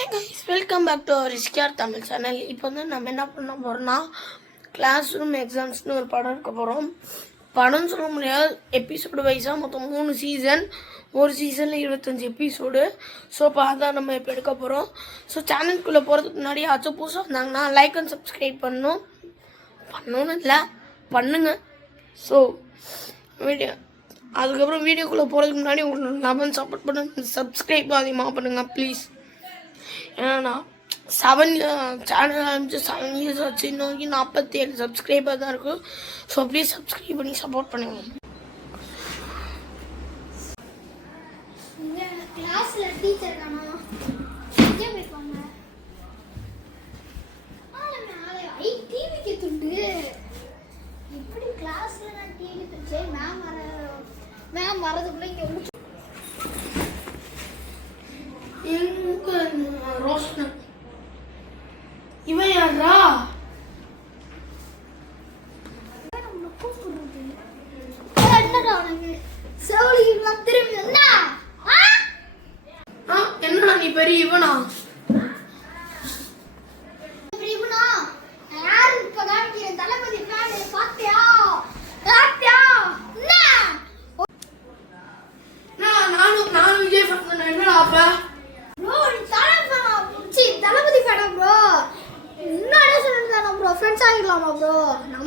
Hey guys, welcome back to our Riskyar Tamil channel. இப்போ வந்து நம்ம என்ன பண்ண போகிறோம்னா கிளாஸ் ரூம் எக்ஸாம்ஸ்னு ஒரு படம் எடுக்க போகிறோம். படம்னு சொல்ல முடியாது, எபிசோடு வைஸாக மொத்தம் 3 சீசன், ஒரு சீசனில் 25 எபிசோடு. ஸோ இப்போ அதான் நம்ம இப்போ எடுக்க போகிறோம். ஸோ சேனலுக்குள்ளே போகிறதுக்கு முன்னாடி ஆச்சும் புதுசாக இருந்தாங்கன்னா லைக் அண்ட் சப்ஸ்கிரைப் பண்ணணும்னு இல்லை பண்ணுங்க. ஸோ வீடியோ அதுக்கப்புறம் வீடியோக்குள்ளே போகிறதுக்கு முன்னாடி உங்களுக்கு லெவன் சப்போர்ட் பண்ணுங்க, சப்ஸ்கிரைப் அதிகமாக பண்ணுங்கள் ப்ளீஸ். ஏன்னா 7 சேனல் ஆரம்பிச்சு 7 இயர்ஸ் ஆச்சு, இன்னும் வரைக்கும் 47 சப்ஸ்கிரைபர் தான் இருக்கும். ஸோ ப்ளீஸ் சப்ஸ்கிரைப் பண்ணி சப்போர்ட் பண்ணுங்க. கிளாஸில் டீச்சர் காணோம். டிவிக்கு துண்டு இப்படி கிளாஸில் நான் டிவி துண்டு மேம் வரதுக்குள்ளே இங்கே ரோஷனா இவன் யாரா? என்னடா நீ பெரிய இவனா? நானும் விஜய் ஃபேன். என்னடா அப்ப தளபதி ஃபேனா ப்ரோ? முன்னாடியே சொல்லிட்டு ப்ரோ ஃப்ரெண்ட்ஸ் ஆகிடலாமா ப்ரோ?